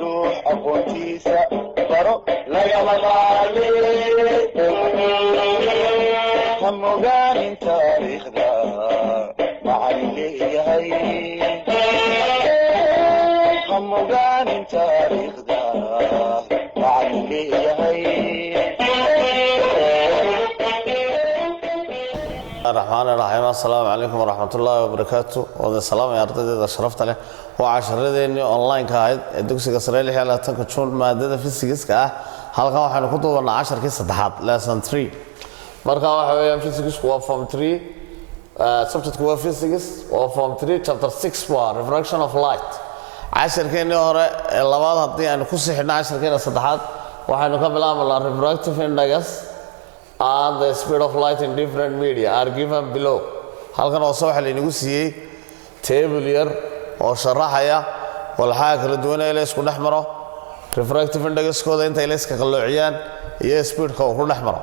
ruux aqoontiisa baro lagama maarmin ha mogaanin taariikhda macallin leeyahay ha mogaanin taariikhda macallin leeyahay الرحمن الرحيم السلام عليكم ورحمة الله وبركاته وذا السلام يا أرتدي شرفت له وعشرة أونلاين كايد الدكتور كسرائيل حالة تكتشون مادة فيزيكس كا حلقة واحد نخطو ورنا 10 كيس صدحات lesson 3 مركا واحد فيزيكس هو form 3 subject هو فيزيكس هو form 3 chapter 6 هو refraction of light 10 كين يورا اللباد هدي أنا كوسي حنا 10 كين صدحات واحد نقبل عمل refractive index and the speed of light in different media are given below. halkan oo soo xalay nagu siiyay table yar oo sharaxaya walxaha kala duwan ee la isku dhaxmaro refractive index-kooda inta ay la iska qalloociyaan iyo speed-ka uu ku dhaxmaro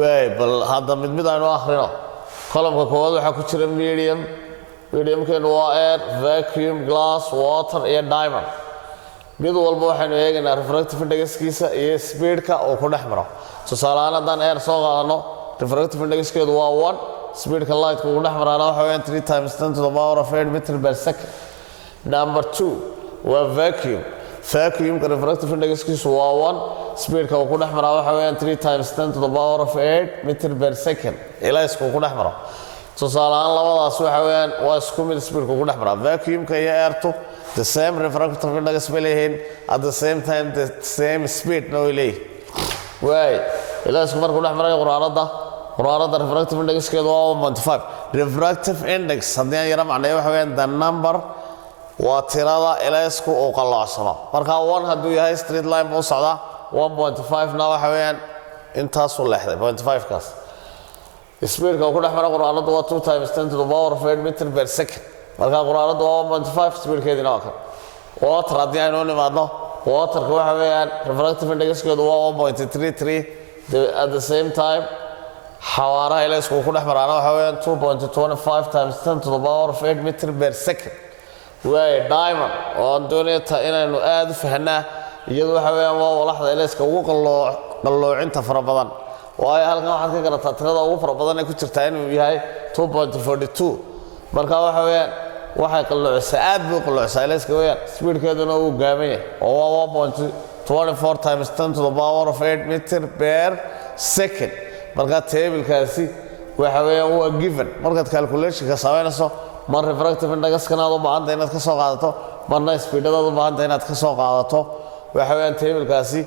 way bal hadda mid aynu akhrino column-ka koowaad waxa ku jira medium-keenu waa air vacuum glass water iyo diamond mid walba waxaanu eegaynaa refractive index-kiisa iyo speed-ka uu ku dhaxmaro tusaale ahaan haddaan air soo qaadano refractive index-keedu waa 1 speed-ka light-ka ugu dhex maraana waxa weeyaan 3 times 10 to the power of 8 meter per second number 2 waa vacuum-ka refractive index-kiisu waa 1 speed-ka uu ku dhex maraa waxa weeyaan 3 times 10 to the power of 8 meter per second ilaysku uu ku dhex maro tusaale ahaan labadaas waxa weeyaan waa isku mid speed-ka ugu dhex maraa vacuum-ka iyo airtu the same refractive index bay leeyihiin at the same time the same speed na way leeyihiin way ilaasku markuu dhex maray quraanada refractive index-keedu waa 1.5 refractive index haddii aan yara macnayo waxa weeyaan the number waa tirada ilaasku uu qaloocsano marka 1 hadduu yahay straight line buu socdaa 1.5 na waxa weeyaan intaasuu leexday 0.5 kaas speed-ka uu ku dhex maray quraanadu waa 2 times 10 to the power of 8 meter per second marka quraanadu waa 1.5 speed-keedina waa kan water haddii aynu nimaadno waterka waxa weeyaan refractive index-keedu waa 1.33 at the same time xawaaraha ilaysku ku dhex maraana waxa weeyaan 2.25 times 10 to the power of 8 meter per second way diamond oo doonayta inaynu aad u fahanaa iyadu waxa weeyaan waa walaxda ilayska ugu qalloocinta fara badan waayo halkan waxaad ka garataa tirada ugu fara badan ee ku jirta inuu yahay 2.42 marka waxa weeyaan waxay qalloocisa aad buu qalloocisa ilayska weeyaan speed-keeduna uu gaaban yahay oo waa 1.24 times 10 to the power of 8 meter per second marka table-kaasi waxa weeyaan waa given markaad calculation-ka samaynayso mar refractive index-kana aad u baahantahay inaad ka soo qaadato marna speed-adaad u baahantahay inaad ka soo qaadato waxa weeyaan table-kaasi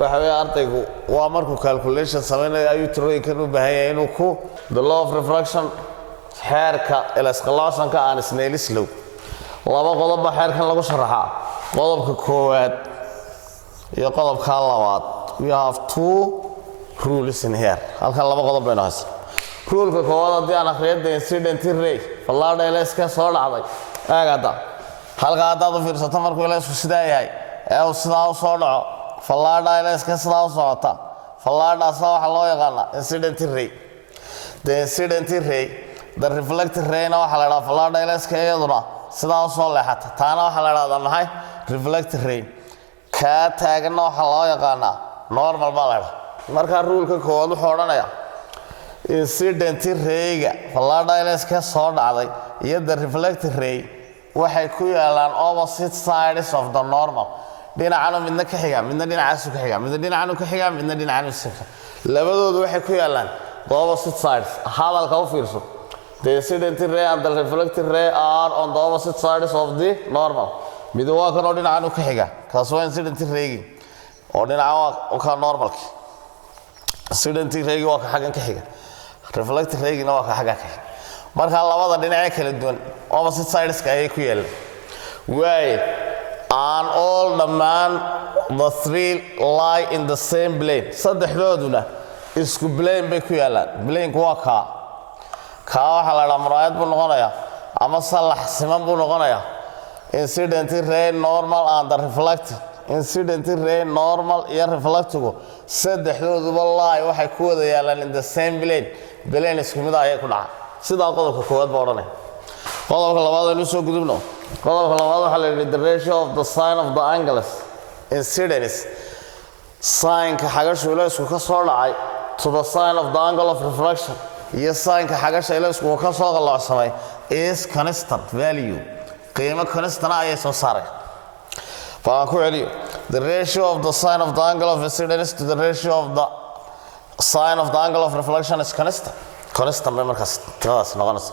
waxa weeyaan ardaygu waa markuu calculation samaynayo ayuu tirooyinkan u baahan yahay inuu ku the law of refraction xeerka ilaasqaloocanka aan isnaylislow laba qodob baa xeerkan lagu sharaxaa qodobka koowaad iyo qodobka labaad we have two rules in here halkan laba qodob baynu haysan ruleka koowaad haddii aan akhriyo the incident ray fallaadha ilayska soo dhacday eegada halka haddaad u fiirsato markuu ilaysku sidaa yahay ee uu sidaa u soo dhaco fallaadha ilayska sidaa u socota fallaadhaasa waxaa loo yaqaanaa incident ray the incident ray the reflected ray-na waxaa la idhaha fallaadha ilayska iyaduna sidaa u soo leexata taana waxaa la idhahdaa maxay reflected ray kaa taaganna waxaa loo yaqaanaa normal baa la idhaha markaa ruulka koowaad wuxuu odhanayaa incident ray-ga fallaadha ilayska soo dhacday iyo the reflected ray waxay ku yaalaan opposite sides of the normal dhinacanu midna ka xiga midna dhinacaasu ka xiga midna dhinacanu ka xiga midna dhinacanu ka xiga labadoodu waxay ku yaalaan the opposite sides hadalka u fiirso the incident ray and the reflected ray are on the opposite sides of the normal mid waa kan oo dhinacanu ka xiga kaas waa incident ray-gi oo dhinaca waa ka normalki incident ray-gi waa ka xaggan ka xiga reflected ray-gina waa ka xaggan ka xiga marka labada dhinacee kala duwan opposite sideska ayay ku yaalaan way and all dhammaan the three lie in the same plane saddexdooduna isku plane bay ku yaalaan plane-ku waa kaa waxaa la dhaha muraayad buu noqonayaa ama salax siman buu noqonayaa incident ray normal and the reflected incident ray normal iyo reflectigu saddexdooduba lie waxay ku wada yaalaan in the same plane isku mid ayay ku dhacaan sidaa qodobka koowaad baa odhanaya qodobka labaad aynu soo gudubno qodobka labaad waxaa la yidhi the ratio of the sine of the angles incidence signka xagasha ilaysku ka soo dhacay to the sign of the angle of refraction iyo signka xagasha ilaysku ka soo qalloocsamay is constant value qiimo constant ayay soo saareen baan ku celiyo the ratio of the sign of the angle of incidence to the ratio of the sign of the angle of reflection is constant bay markaas tiradaas noqonaysa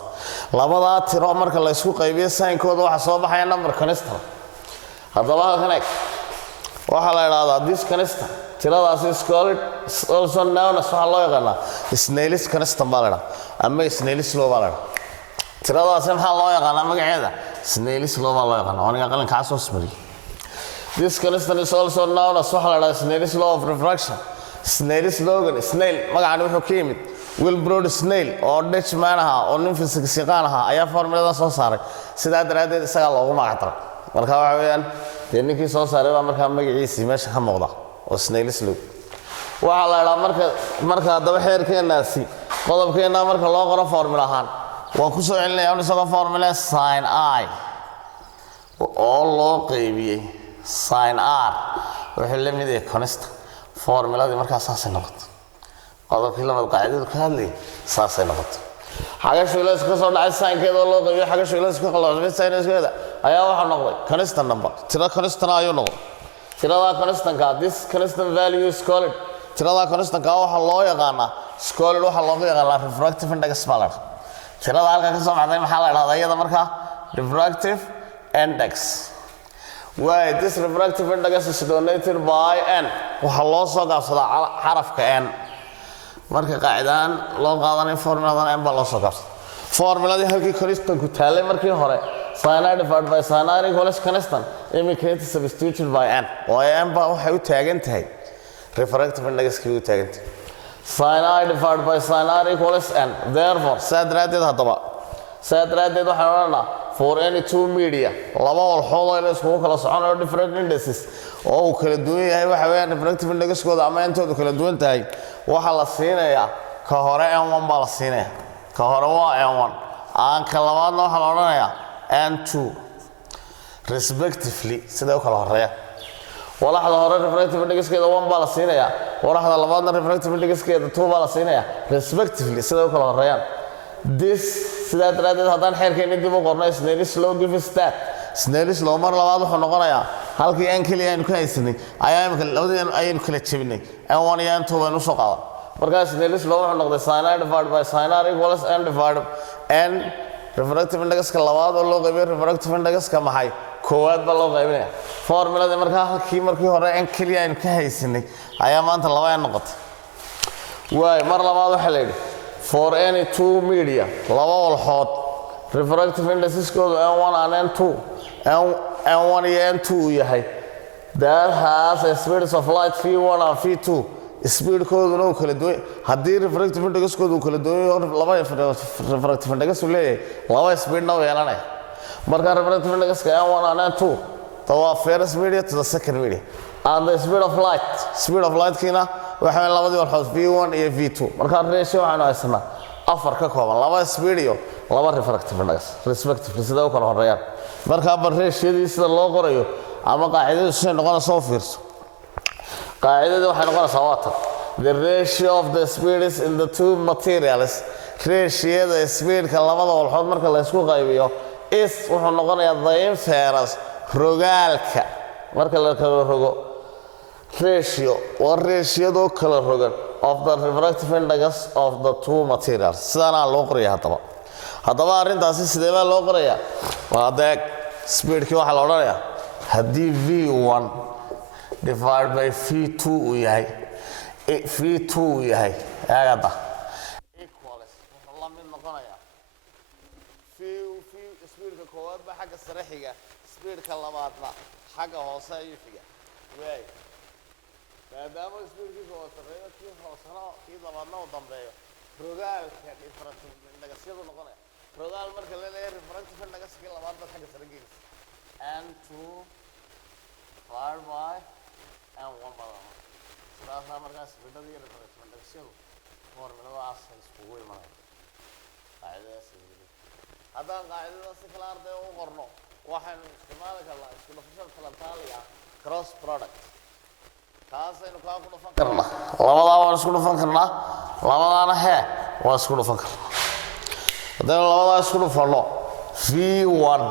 labadaa tiro marka la isku qaybiyo signkooda waxa soo baxaya number constant haddaba halkan eeg waxaa la idhaahdaa this constant tiradaasi is called also known as waxaa loo yaqaanaa Snell's constant baa la idhaahdaa ama Snell's law baa la idhaahdaa tiradaasi maxaa loo yaqaanaa magaceeda Snell's law baa loo yaqaanaa aniga qalinkaas soo ismariyay this constant is also known as waxaa la idhaahdaa Snell's law of refraction Snell's law Snell magacaani wuxuu ka yimid Wilbrod Snell oo Dutchman aha oo nin physics yaqaan aha ayaa formuladan soo saaray sidaa daraadeed isaga loogu magac daray marka waxa weeyaan ninkii soo saaray baa markaa magaciisa meesha ka muuqda oo Snell's law waxa la idhaahdaa marka daba xeerkeenaasi qodobkeena marka loo qoro formula ahaan waan ku soo celinayaa isagoo formula sin I oo loo qaybiyay sin R wuxuu la mid yahay constant formuladii markaa saasay noqotay qodobkii labaad qaacidadu ka hadlayay saasay noqotay xagasha ilays ka soo dhacay signkeeda oo loo qaybiyo xagasha ilays ka qalloocsamay signkeeda ayaa waxa noqday constant number tira constant ayuu noqday tirada constantka this constant value is called tirada constantka waxa loo yaqaanaa called waxa loo yaqaanaa refractive index baa tirada halka ka soo baxday maxaa la idhaahdaa iyada markaa refractive index why this refractive index is denoted by n waxa loo soo gaabsadaa xarafka n marka qaacidaan loo qaadanayo formuladan n baa loo soo gaabsadaa formuladii halkii constantku taalay markii hore sin r divided by sin r equals constant immediately substituted by n oo n baa waxay u taagan tahay refractive index-kii u taagan tahay sin r divided by sin r equals n therefore sadraadeed waxaan odhanaa for any two media laba walxood oo la isku kala soconayo different indices oo uu kala duwan yahay waxa weeyaan refractive index-kooda ama intoodu kala duwan tahay waxa la siinayaa ka hore n1 baa la siinayaa ka hore waa n1 aan ka labaadna waxa la odhanayaa n2 respectively sida u kala horeeya walaxda hore refractive index-keeda 1 baa la siinayaa walaxda labaadna refractive index-keeda 2 baa la siinayaa respectively sida u kala horeeyaan this sidaa daraadeed haddaan xeerkeeni dib u qorno Snell's law gives that Snell's law mar labaad wuxuu noqonayaa halkii n keliya aynu ka haysanay ayaa imika labadeen ayaynu kala jebinay n1 iyo n2 baynu soo qaadan markaa Snell's law wuxuu noqday sin r divided by sin r equals n divided n refractive index-ka labaad oo loo qaybiyo refractive index-ka maxay koowaad baa loo qaybinaya formuladii markaa halkii markii hore n keliya aynu ka haysanay ayaa maanta laba n noqotay waay mar labaad waxaa la yidhi for any two media laba walxood refractive indexeskoodu n1 and n2 n1 iyo n2 uu yahay that has a speeds of light v1 and v2 speedkooduna uu kala duwan haddii refractive indexkoodu uu kala duwan laba refractive index uu leeyahay laba speedna uu yeelanaya marka refractive indexka n1 and n2 waa first media to the second media and the speed of light kiina waxa labadii walxood v1 iyo v2 marka ratio waxaanu haysanaa afar ka kooban laba speed iyo laba refractive index respectively sida u kala horeeyaan marka bar ratio-dii sida loo qorayo ama qaacidadu sida noqonayso oo fiirso qaacidadu waxay noqonaysaa waa tan the ratio of the speeds in the two materials ratio-da speedka labada walxood marka la isku qaybiyo is wuxuu noqonayaa the inverse rogaalka marka la kala rogo ratio waa ratio-do kala rogan of the refractive index of the two materials sidaana loo qoraya haddaba arrintaasi sidee baa loo qorayaa waa adeeg speedkii waxaa la odhanayaa haddii v1 divided by v2 uu yahay eegada equals wuxuu la mid noqonayaa speedka koowaad ba xagga sare xiga speedka labaadna xagga hoose ayuu xiga waay maadaama speedkiisa oo sareeyo kii hoosena kii labaadna uu dambeeyo rogaalka refractive index-yadu noqonaya rogaal marka la leeyahay refractive index-kii labaad ba xagga sare geeyay n2 divided by n1 badan sidaasa markaa speedadii refractive index-yadu formuladaas iskugu imanaya qaacidadaas haddaan qaacidada si kala arday u qorno waxaynu isticmaali karnaa isku dhafashada talantaaliga cross product kaasaynu kaa ku dhufan karnaa labadaa waan isku dhufan karnaa labadaana hee waan isku dhufan karnaa haddaynu labadaa isku dhufanno v1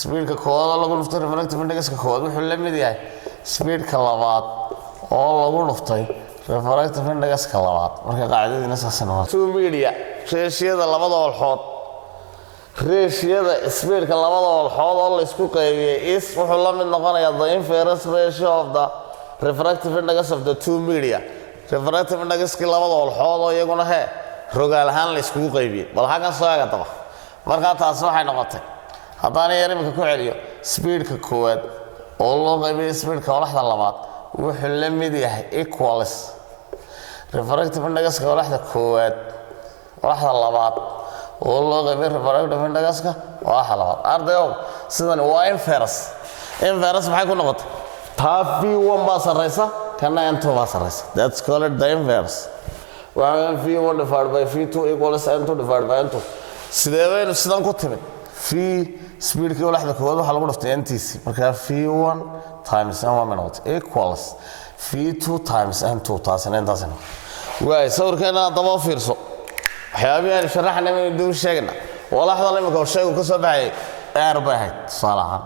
speedka koowaad oo lagu dhuftay refractive indexka koowaad wuxuu la mid yahay speedka labaad oo lagu dhuftay refractive indexka labaad marka qaacidadiina saasay noqon two media reeshiyada labada walxood reeshiyada speedka labada walxood oo la isku qaybiyay is wuxuu la mid noqonayaa the inverse ratio of the refractive index of the two media refractive indexkii labada walxood oo iyaguna hee rogaal ahaan la iskugu qaybiyey bal xaggan soo eega daba markaa taasi waxay noqotay haddaan yar imika ku celiyo speedka koowaad oo loo qaybiyay speedka walaxda labaad wuxuu la mid yahay equals refractive indexka walaxda koowaad walaxda labaad oo loo qaybiyay refractive indexka walaxda labaad ardayow sidani waa inverse maxay ku noqotay taa v1 baa sarraysa kana n2 baa sarraysa that's called the inverse waxaan v1 divided by v2 equals n2 divided by n2 sidee baynu sidan ku timid v speedkii walaxda koowaad waxaa lagu dhuftay ntc markaa v1 times n1 bay noqotay equals v2 times n2 taasina intaasina waay sawirkeena haddaba u fiirso waxyaabihii aynu sharaxnay baynu dib u sheegayna walaxdan imika oo shaygu ka soo baxayay air bay ahayd tusaale ahaan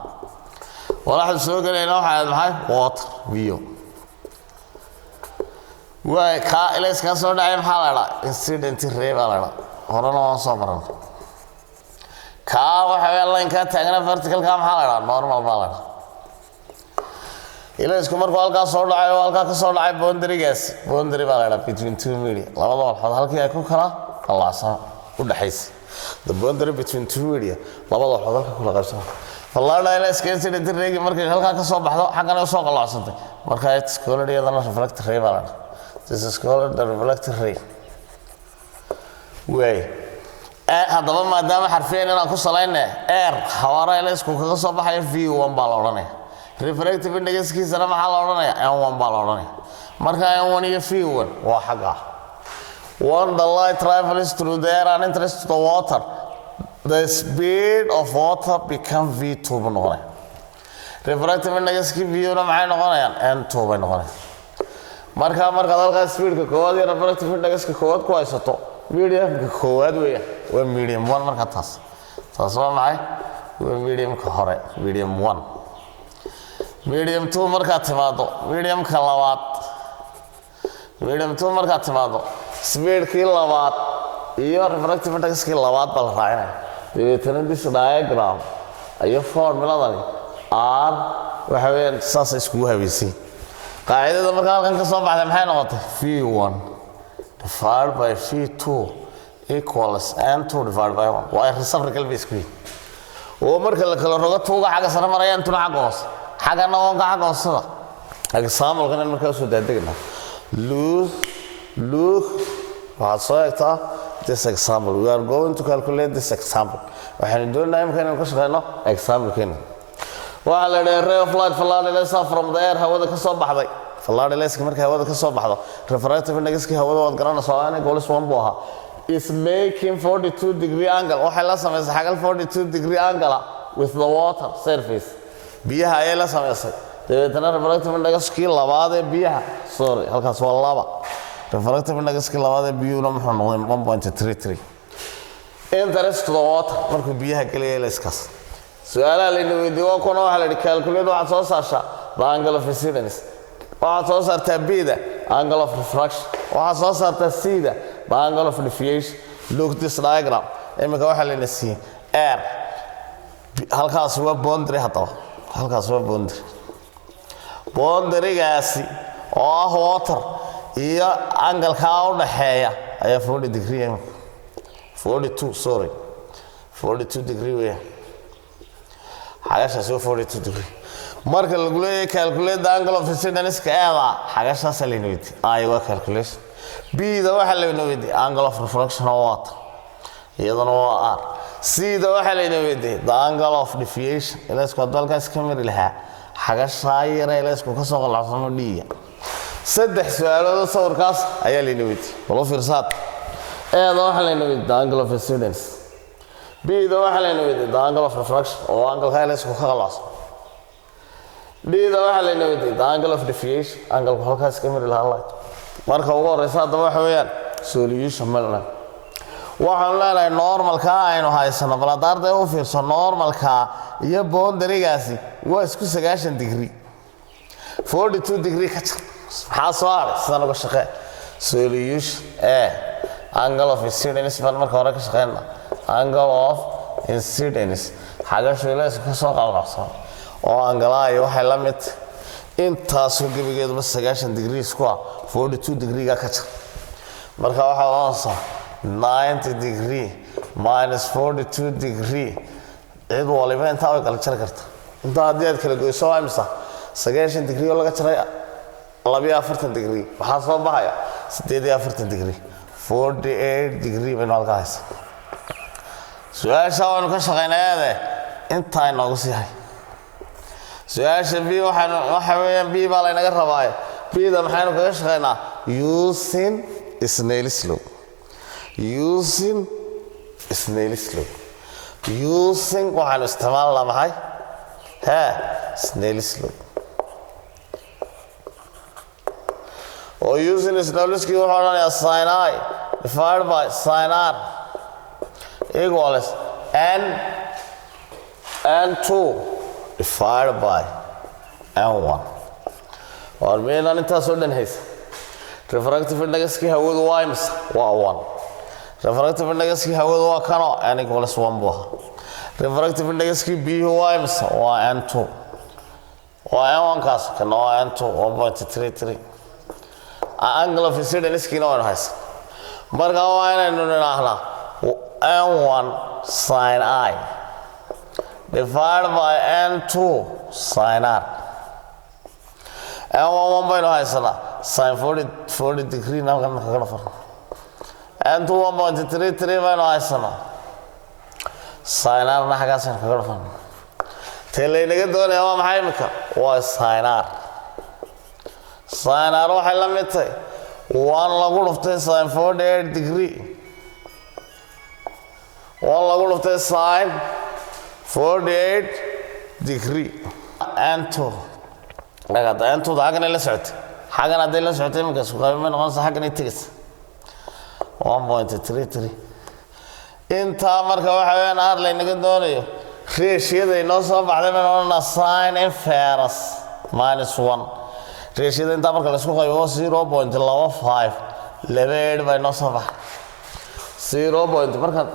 walaxda soo gelayna waxay ahayd maxay water bio waay kaa ilayskaa soo dhacay maxaa la idhaa incident ray baa la idhaa horena waan soo maran kaa waxa weeye laynkaa taagna verticalka maxaa la idhaa normal baa la idhaa ilaysku markuu halkaa soo dhacay oo halkaa ka soo dhacay boundary baa la idhaa between two media labada walxood halkii ay ku kala qallaacsan u dhaxaysay the boundary between two media labada walxood halka kula qaybsan fallaadha ilayska incident raygi markay halkaa ka soo baxdo xaggana u soo qallaacsantay marka it's called iyadana reflected ray baa la idhaa this is called the reflected ray way haddaba maadaama xarfiyan inaan ku salayna air xawaara ilaysku kaga soo baxaya v1 baa la odhanaya refractive indexkiisana maxaa la odhanaya n1 baa la odhanaya marka n1 iyo v1 waa xagga when the light travels through the air and enters the water the speed of water become v2 buu noqonaya refractive indexkii v1 maxay noqonayaan n2 bay noqonayaan markaad halkaa speedka koowaad iyo refractive indexka koowaad ku haysato mediumka koowaad weeyaan waa medium 1 markaa taas waa maxay waa mediumka hore medium 1 medium 2 markaad timaado mediumka labaad medium 2 markaad timaado speedkii labaad iyo refractive indexkii labaad baa la raacinaya dabeetana this diagram iyo formuladani r waxa weeyaan saasay iskugu habeysay qaacidada markaa halkan ka soo baxday maxay noqotay v1 divided by v2 equals n2 divided by 1 waa reciprocal base ku oo marka la kala rogo tuuga xagga sare maraya intuna xagga hoose xaggana oonka xagga hoosada example-kan markaa soo daadegna look waxaad soo eegtaa this example we are going to calculate this example waxaynu doonaynaa imika inaynu ka shaqeyno example-keena waxaa la idhaha ray of light fallaadhilaysa from the air hawada ka soo baxday fallaadhilayska markay hawada ka soo baxdo refractive indexkii hawada waad garanaysaa waa inay golis 1 buu ahaa is making 42 degree angle waxay la samaysay xagal 42 degree angle with the water surface biyaha ayay la samaysay dabeetana refractive indexkii labaad ee biyaha sorry halkaas waa laba refractive indexkii labaad ee biyuhuna muxuu noqday 1.33 interest to the water markuu biyaha gelaya ilayskaas su-aalaha layna weydiiye waa kuna waxaa la yidhi calculate waxaad soo saartaa the angle of incidence waxaad soo saartaa b-da angle of refraction waxaad soo saartaa c-da the angle of deviation look this diagram imika waxaa layna siiyey air halkaas waa boundary haddaba halkaas waa boundary-gaasi oo ah water iyo angalkaa u dhaxeeya ayaa 40 degree 42 degree weya xagashaas waa 42 degree marka lagu leeyahay calculate the angle of incidence-ka eeda xagashaasa layna weydiiyey ay waa calculation b-da waxaa layna weydiiyey angle of refraction oo water iyadana waa r c-da waxaa layna weydiiyey the angle of deviation ilaysku hadduu halkaas ka mari lahaa xagashaa yara ilaysku ka soo qalacsamo dhiiga 3 su-aalood sawirkaas ayaa layna weydiiyey walo fiirsaad eeda waxaa layna weydiiyey the angle of incidence b-da waxaa layna weydiiyey the angle of refraction oo angalka ilaysku ka qalacso dhida waxa la yiraahdaa the angle of deviation angle halkaas ka mari lahaa marka ugu horeysa hadaba waxa weeyaan solution malna waxaan leenahay normalka aynu haysano baladaarda u fiirso normalka iyo boundary-gaasi waa isku 90 degree 42 degree ka jar maxaa soo haray sidaan uga shaqee solution angle of incidence bal marka hore ka shaqeynaa angle of incidence xagashu la isku soo qalqabsan oo angalaay waxay la mid intaas oo gebigeeduba 90 degree isku ah 42 degree ka jar marka waxa oonsa 90 degree minus 42 degree cid waliba inta ay kala jar karta inta hadii aad kala goyso waa imisa 90 degree oo laga jaray 42 degree waxa soo baxaya 48 degree 48 degree baan halkaas su'aasha waan ka shaqeynayaa inta ay noogu sii hay su'aasha b waxa weeyaan b baa la inaga rabaa b da maxaynu kaga shaqeynaa using Snell's law using Snell's law using waxaan isticmaalnaa maxay Snell's law or using Snell's law waxaan odhanayaa sin I divided by sin R equals n2 divided by n1 or meelan intaas oo dhan haysa refractive index-ki hawadu waa imisa waa 1 refractive index-ki hawadu waa kano n equals 1 buu ahaa refractive index-ki b waa imisa waa n2 waa n1 kaas kana waa n2 1.33 angle of incidence-kina waa haysa marka waa inaynu nidhaahnaa n1 sin I divided by n2 sin R n1 baynu haysanaa sin 40 degree halkan kaga dhafar n2 1.33 baynu haysanaa sin R xaggaasaan kaga dhafar telaynaga doonaya waa maxay imika waa sin R sin R waxay la mid tahay 1 lagu dhuftay sin 48 degree 1 lagu dhuftay sin 48 degree n2 لقد أنتوا ضاقنا اللي سعت حاجة أنا اللي سعت يمكن سقاي من غنص حاجة نتيجس 1.33 أنت أمرك واحد من أرل إنك دوني ريش يدي نصب بعدين قلنا sin inverse minus 1 ريش يدي أنت أمرك السقاي هو 0.5 لبيد بين نصب 0. مركز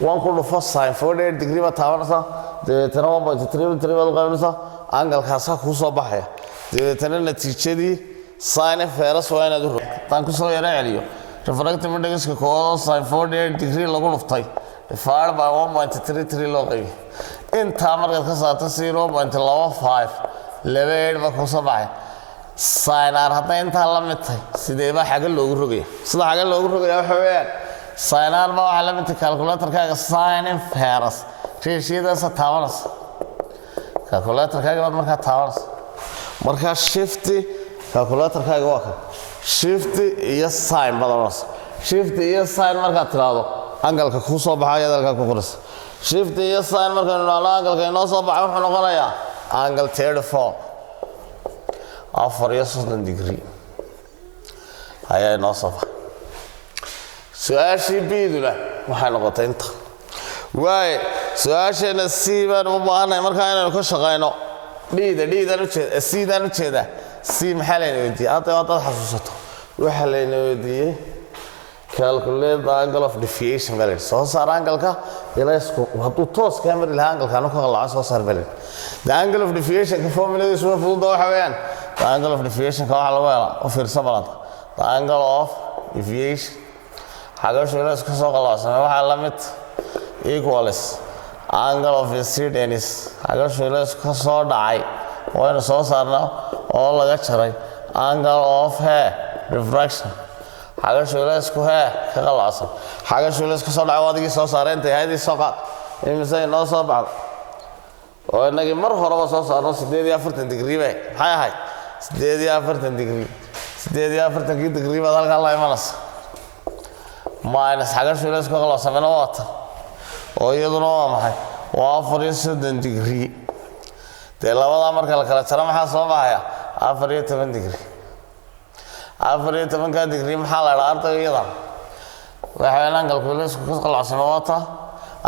1 كله فص sin 48 degree بتعامل ده ترى 1.33 بالقابل angalkaasa ku soo baxaya deetana natiijadii sin inverse waa inaad tan ku soo yara celiyo refractive index-ka kooda sin 48 degree lagu dhuftay divided by 1.33 loo qaybiyo inta markaad ka saarto 0.25 lebeed ba ku soo baxay sin R hadda inta la mid tahay sidee ba xaga loogu rogaya sida xaga loogu rogaya waxa weeyaan sin R ba waxa la mid tahay calculator-kaaga sin inverse ratio-daas taabanaysa calculator-kaaga baad markaa taabanaysa markaa shift calculator-kaaga waa kan shift iyo sin badanaysa shift iyo sin markaad tiraahdo angalka ku soo baxaya dalka ku qoraysa shift iyo sin markaan noo angalka inoo soo baxay wuxuu noqonayaa angle 34 degree ayaa inoo soo baxay su'aashii b-duna waxay noqotay inta waay su'aasheena c baan u baahanahay markaa inaynu ka shaqeyno dhiidaan ujeeda c-daan ujeeda c maxaa layna weydiiyey hadda haddaad xasuusato waxaa layna weydiiyey calculate the angle of deviation baa layidhi soo saar angalka ilaysku hadduu toos kaa mari lahaa angalkaanu ka qalaaco soo saar baa layidhi the angle of deviation-ka formuladiisu waa fududa waxa weeyaan the angle of deviation-ka waxaa lagu helaa u fiirsa balanta the angle of deviation xagashu ilays ka soo qalaacsame waxaa la mid equals angle of incidence xagashu ilays ka soo dhacay waynu soo saarnaa oo laga jaray angle of refraction xagashu ilaysku ka qalacsan xagashu ilays ka soo dhacay adigii soo saareen intay hay'adii soo qaad imise inoo soo baxdo oo inagii mar horeba soo saarno 48 degree bay maxay ahayd 48 degree 48 degree baad halkaa la imanaysa minus xagashu ilays ka qalacsan waata oo iyaduna waa maxay waa 40 degree dee labadaa marka la kala jaro maxaa soo baxaya 14 degree 14 degree maxaa la dhahaa ardayga iyada waxaan angalku leesku ka qalacsan wata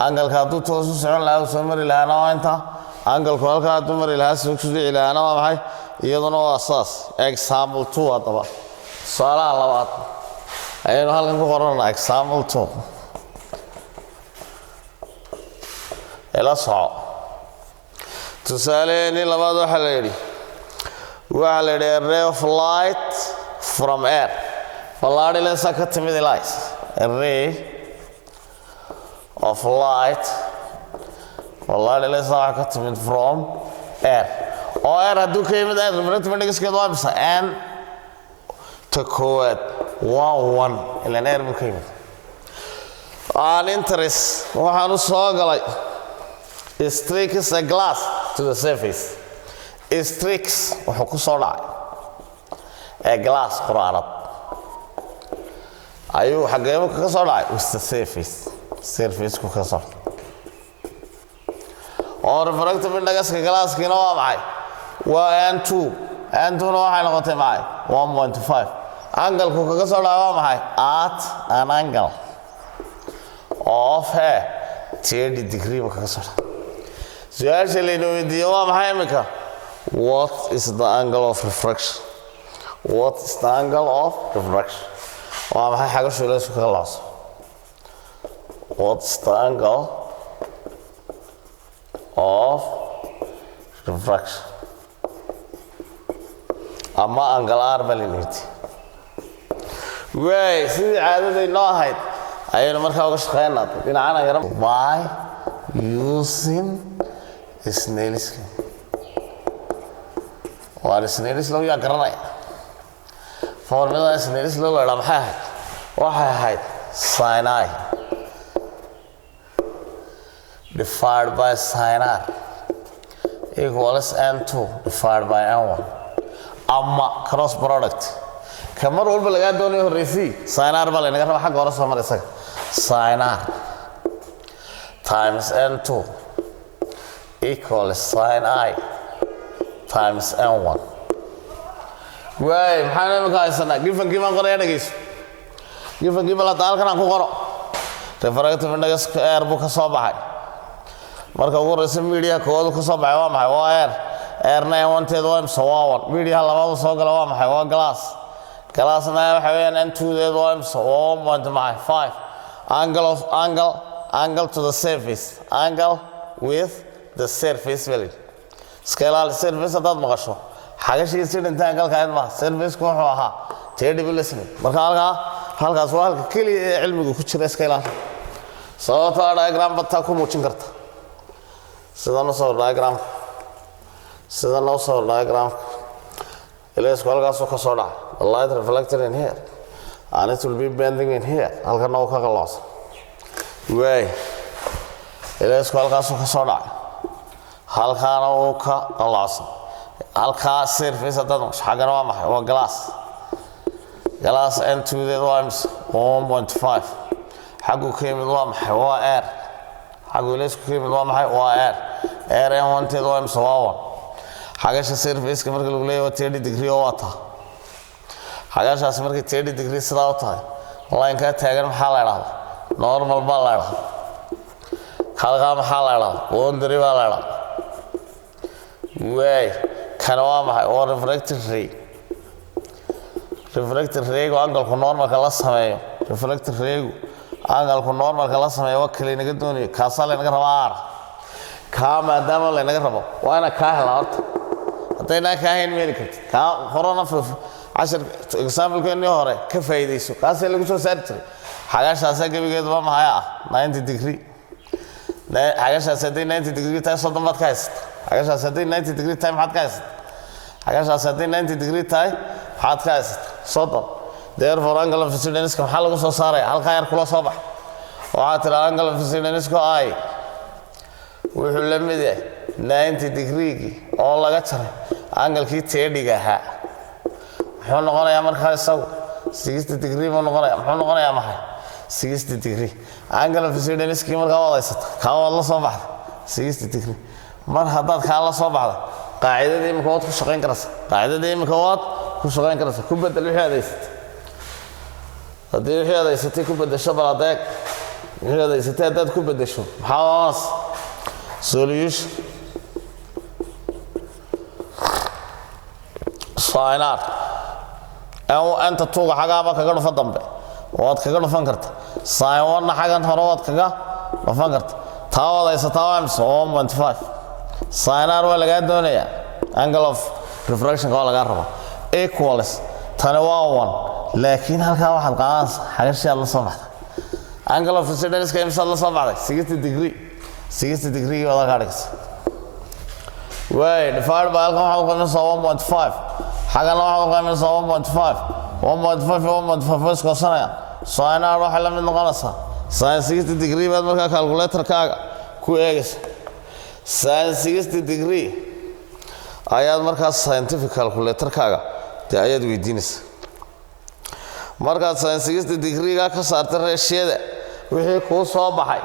angalka hadduu toos u socon lahaa soo mari lahaana waa inta angalku halkaa hadduu mari lahaa soo dhici lahaana waa maxay iyaduna waa asaas example 2 haddaba su'aalaha labaad ayaynu halkan ku qorannaa example 2 ila soco tusaaleeni labaad waxaa la yidhi a ray of light from air fallaadhileysa ka timid light a ray of light fallaadhileysa waxaa ka timid from air oo air hadduu ka yimid air refractive indexkeedu waa imisa n ta koowaad waa 1 ilaan air buu ka yimid aan interest waxaan u soo galay strikes a glass to the surface strikes wuxuu ku soo dhacay a glass quraanad ayuu xageebo ka soo dhacay with the surface ku ka soo oo refractive indexka glasskiina waa maxay waa n2 n2 na waxay noqotay maxay 1.5 angle-ku kaga soo dhacay waa maxay at an angle of 30 degree buu kaga soo dhacay su-aasha layna weydiiyo waa maxay imika what is the angle of refraction waa maxay xagashu leesku kaga lacso what's the angle of refraction ama angle r baa layna weydiiye waay sidii caadadaynoo ahayd ayaynu markaa uga shaqeynaa dhinacana yara by using Snell's law Snell's law yaa garanaya formulada Snell's law la maxay ahayd waxay ahayd sin I divided by sin r equals n2 divided by n1 ama cross product kamar walba laga doonayo horeysi sin r baa laynaga rabaa xagga hore soo maraysa sin r times n2 equals sin I times n1 waay maxaan imika haysanaa gifankii baan qoraya dhegeyso gifankii bal hadda halkan aan ku qoro refractive index air buu ka soo baxay marka ugu horeysa media koowaad ka soo baxay waa maxay waa airna n1 teedu waa imsa waa 1 media labaadu soo gala waa maxay waa glassna waxa weeyaan n2 teedu waa imsa waa 1.5 angle to the surface angle with the surface value scale surface hadaad maqasho xagashiisa dhintaan kalkaad ma surface ku wuxuu ahaa 30 billion marka halkaas waa halka kaliya ee cilmigu ku jira scale sababta diagram bata ku muujin karta sidaan u soo diagram ilaas halkaas ka soo dhaca the light reflected in here and it will be bending in here halkan oo ka qalaas way ilaas halkaas ka soo dhaca halkaan oo ka qalaasan halka surface hadaad xagana waa maxay waa glass n2 deed waa 1.5 xagu ka yimid waa maxay waa air xagu leesku ka yimid waa maxay waa air n1 teed waa 1 xagasha surface ka marka lagu leeyahay 30 degree oo wata xagashaas markay 30 degree sidaa u tahay line ka taagan maxaa la yiraahdaa normal baa la yiraahdaa halka maxaa la yiraahdaa boundary baa la yiraahdaa way kana waa maxay waa refractive ray angle-ku normalka la sameeyo refractive ray angle-ku normalka la sameeyo waa kale inaga doonayo kaasa la inaga rabaa r ka maadaama la inaga rabo waa ina ka helaa horta haddayna ka hayn meeli kartid ka horena cashar example-keennii hore ka faa'iidayso kaasee lagu soo saari jiray xagashaasa gebigeedu waa maxay 90 degree xagashaas hadday 90 degree tahay soddon baad ka haysata xagashaas hadday 90 degree tahay maxaad ka haysata xagashaas hadday 90 degree tahay maxaad ka haysata soddon therefore angle of incidence maxaa lagu soo saaraya halkaa yar kula soo bax waxaa tira angle of incidence I wuxuu la mid yahay 90 degree oo laga jaray angle-kii 30 ahaa muxuu noqonayaa markaa isagu 60 degree buu noqonayaa muxuu noqonayaa maxay 60 degree angle of incidence markaa wadaysata kaa waad la soo baxday 60 degree mar haddaad kaa la soo baxday qaacidada imika waad ku shaqayn karaysaa qaacidada imika waad ku shaqayn karaysaa ku bedel wixii adeysatay haddii wixii adeysatay ku bedesho bal adeeg wixii adeysatay haddaad ku bedesho maxaa onas solution sin r anta tuuga xagaaba kaga dhufa dambe waad kaga dhufan karta sin 1na xagan hore waad kaga dhufan karta taa waad haysataa waa imse 1.5 sin r waa lagaa doonayaa angle of refractionka waa lagaa rabaa equals tani waa 1 laakiin halkaa waxaad qaadanaysaa xagashii aad la soo baxday angle of incidence imsaad la soo baxday 60 degree waad ka dhigaysa way divided by halkan waxaad qaadanaysaa 1.5 xagana waxaad qaadanaysaa 1.5 iskoosanaya sin r waxay la mid noqonaysaa sin 60 degree baad markaa calculatorkaaga ku eegaysa sin 60 degree ayaad markaa scientific calculatorkaaga dee ayaad weydiinaysa markaad sin 60 degree-ga ka saartay reeshiyada wixii kuu soo baxay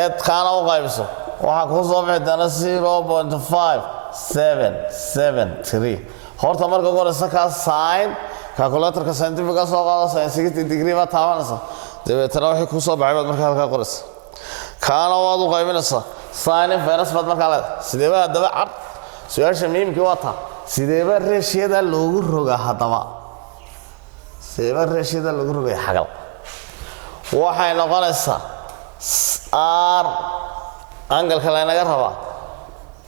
eed kaana u qaybiso waxaa kuu soo bixi doona 0.5773 horta marka ugu horeysa kaa sin calculatorka scientific soo qaado sin 60 degree baad taabanaysa dabeetana wixii kuu soo baxay baad markaa halkaa qoraysa kaana waad u qaybinaysaa sin inverse baad markaa leedahay sideeba haddaba cad su-aasha muhiimkii waa taa sideeba reeshiyada loogu rogaa haddaba sideeba reeshiyada loogu rogaya xagal waxay noqonaysaa r angalka laynaga rabaa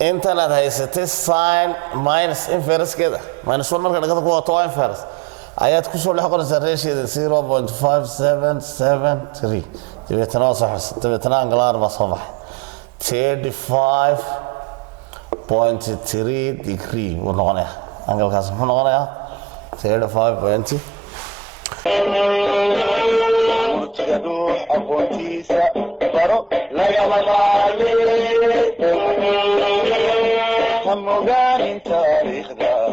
intanaad haysatay sin minus inferskeeda minus 1 marka dhagada ku wato waa inverse ayaad ku soo dhex qoraysaa reeshiyada 0.5773 dabeetana waa soo xirsa dabeetana angalar baa soo baxay 35.3 degree wuu noqonayaa angalkaas muxuu noqonayaa 35. murtiga dhuux aqoontiisa baro lagama maarmin ha mogaanin taariikhda